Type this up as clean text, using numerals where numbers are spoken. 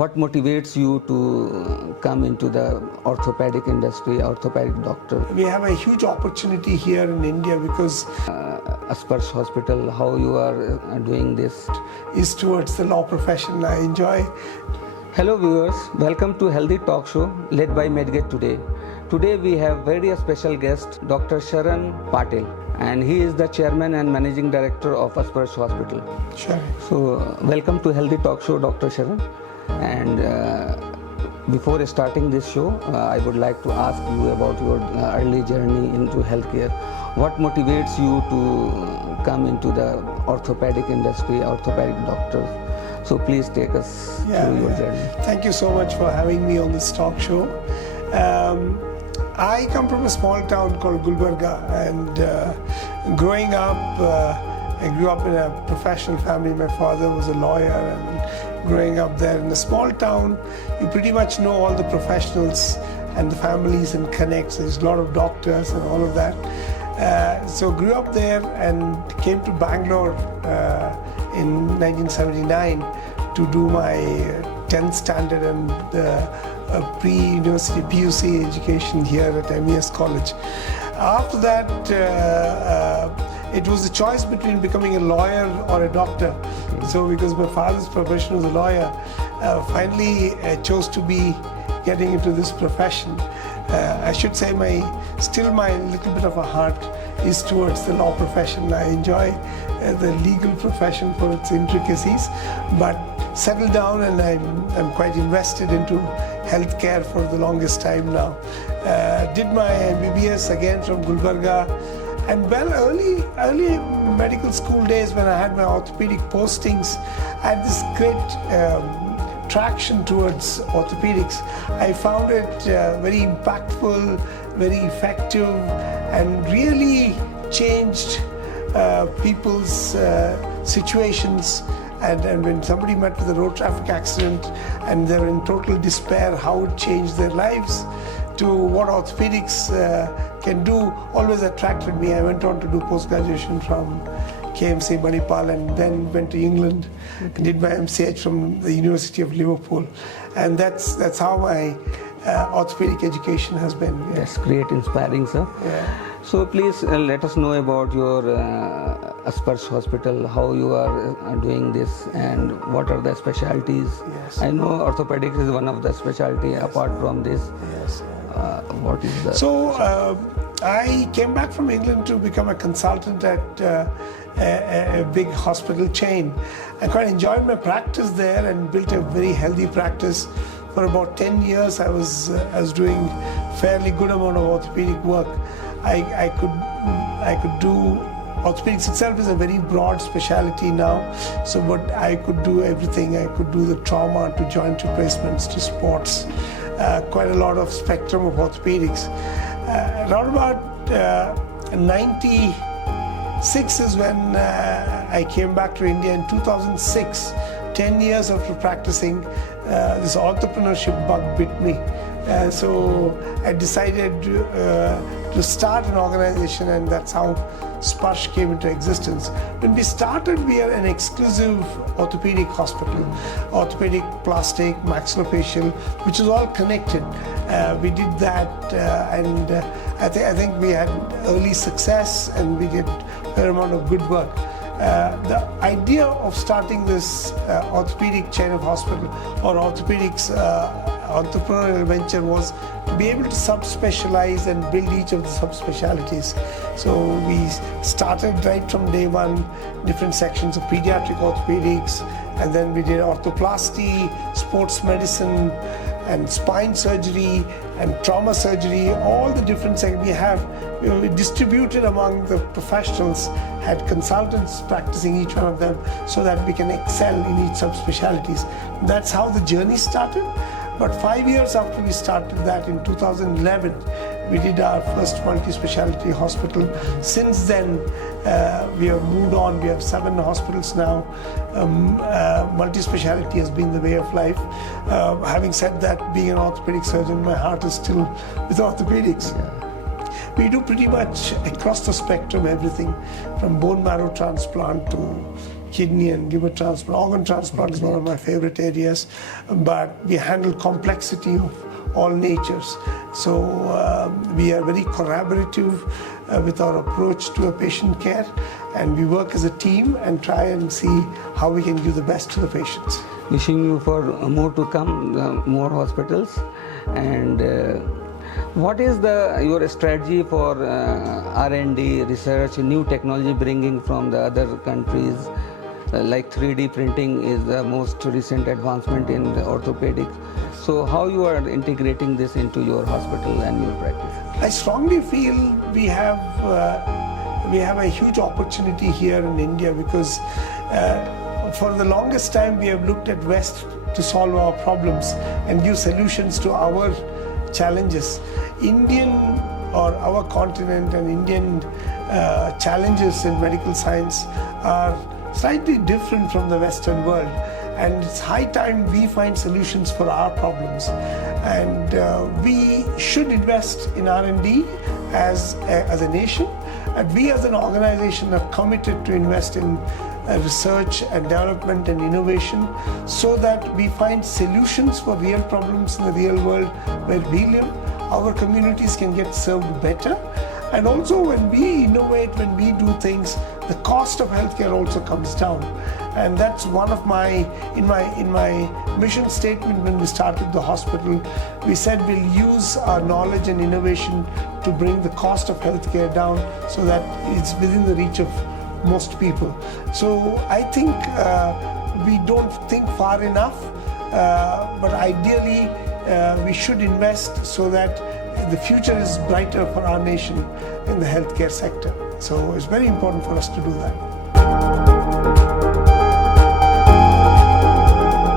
What motivates you to come into the orthopedic industry, orthopedic doctor? We have a huge opportunity here in India because Sparsh Hospital, how you are doing this? is towards the law profession. I enjoy. Hello viewers, welcome to Healthy Talk Show led by MedGet Today. Today we have very special guest, Dr. Sharan Patil, and he is the chairman and managing director of Sparsh Hospital. Sure. So welcome to Healthy Talk Show, Dr. Sharan. And before starting this show, I would like to ask you about your early journey into healthcare. What motivates you to come into the orthopedic industry, orthopedic doctor? So please take us through your journey. Thank you so much for having me on this talk show. I come from a small town called Gulbarga, and growing up, I grew up in a professional family. My father was a lawyer, and growing up there in a small town, you pretty much know all the professionals and the families and connects. There's a lot of doctors and all of that. So grew up there and came to Bangalore in 1979 to do my 10th standard and pre-university PUC education here at MES College. After that, it was a choice between becoming a lawyer or a doctor. So because my father's profession was a lawyer, finally I chose to be getting into this profession. I should say still my little bit of a heart is towards the law profession. I enjoy the legal profession for its intricacies, but settled down and I'm quite invested into healthcare for the longest time now. Did my MBBS again from Gulbarga, and early medical school days when I had my orthopedic postings, I had this great traction towards orthopedics. I found it very impactful, very effective, and really changed people's situations. And when somebody met with a road traffic accident and they were in total despair, how it changed their lives, to what orthopedics can do, always attracted me. I went on to do post-graduation from KMC Manipal, and then went to England and did my MCH from the University of Liverpool. And that's how my orthopedic education has been. Yeah. That's great, inspiring, sir. Yeah. So please let us know about your Sparsh Hospital, how you are doing this, and what are the specialties. Yes. I know orthopedics is one of the specialty. Yes. Apart from this. Yes. What is the... So I came back from England to become a consultant at a big hospital chain. I quite enjoyed my practice there and built a very healthy practice. For about 10 years I was doing fairly good amount of orthopedic work. I could do, orthopedics itself is a very broad specialty now, so but I could do everything. I could do the trauma to joint replacements to sports, quite a lot of spectrum of orthopedics. Around about 96 is when I came back to India in 2006. 10 years after practicing, this entrepreneurship bug bit me. So I decided to start an organization, and that's how Sparsh came into existence. When we started, we are an exclusive orthopedic hospital, orthopedic, plastic, maxillofacial, which is all connected. We did that, and I think we had early success, and we did a fair amount of good work. The idea of starting this orthopedic chain of hospital or orthopedics entrepreneurial venture was to be able to subspecialize and build each of the subspecialties. So we started right from day one, different sections of pediatric orthopedics, and then we did orthoplasty, sports medicine, and spine surgery and trauma surgery, all the different sections we have. We distributed among the professionals, had consultants practicing each one of them so that we can excel in each subspecialties. That's how the journey started. But 5 years after we started that, in 2011, we did our first multi-speciality hospital. Since then, we have moved on. We have 7 hospitals now. Multi-speciality has been the way of life. Having said that, being an orthopedic surgeon, my heart is still with orthopedics. Yeah. We do pretty much across the spectrum everything, from bone marrow transplant to kidney and liver transplant. Organ transplant is one of my favorite areas, but we handle complexity of all natures. So we are very collaborative with our approach to a patient care, and we work as a team and try and see how we can give the best to the patients. Wishing you for more to come, more hospitals. And what is your strategy for R&D, research, new technology bringing from the other countries? Like 3D printing is the most recent advancement in the orthopedics. So how you are integrating this into your hospital and your practice? I strongly feel we have a huge opportunity here in India, because for the longest time we have looked at West to solve our problems and give solutions to our challenges. Our continent and Indian challenges in medical science are slightly different from the Western world, and it's high time we find solutions for our problems. And we should invest in R&D as a nation, and we as an organization are committed to invest in research and development and innovation, so that we find solutions for real problems in the real world where we live. Our communities can get served better, and also when we innovate, when we do things, the cost of healthcare also comes down. And that's one of in my mission statement when we started the hospital, we said we'll use our knowledge and innovation to bring the cost of healthcare down so that it's within the reach of most people. So I think we don't think far enough, but ideally we should invest so that the future is brighter for our nation in the healthcare sector. So it's very important for us to do that.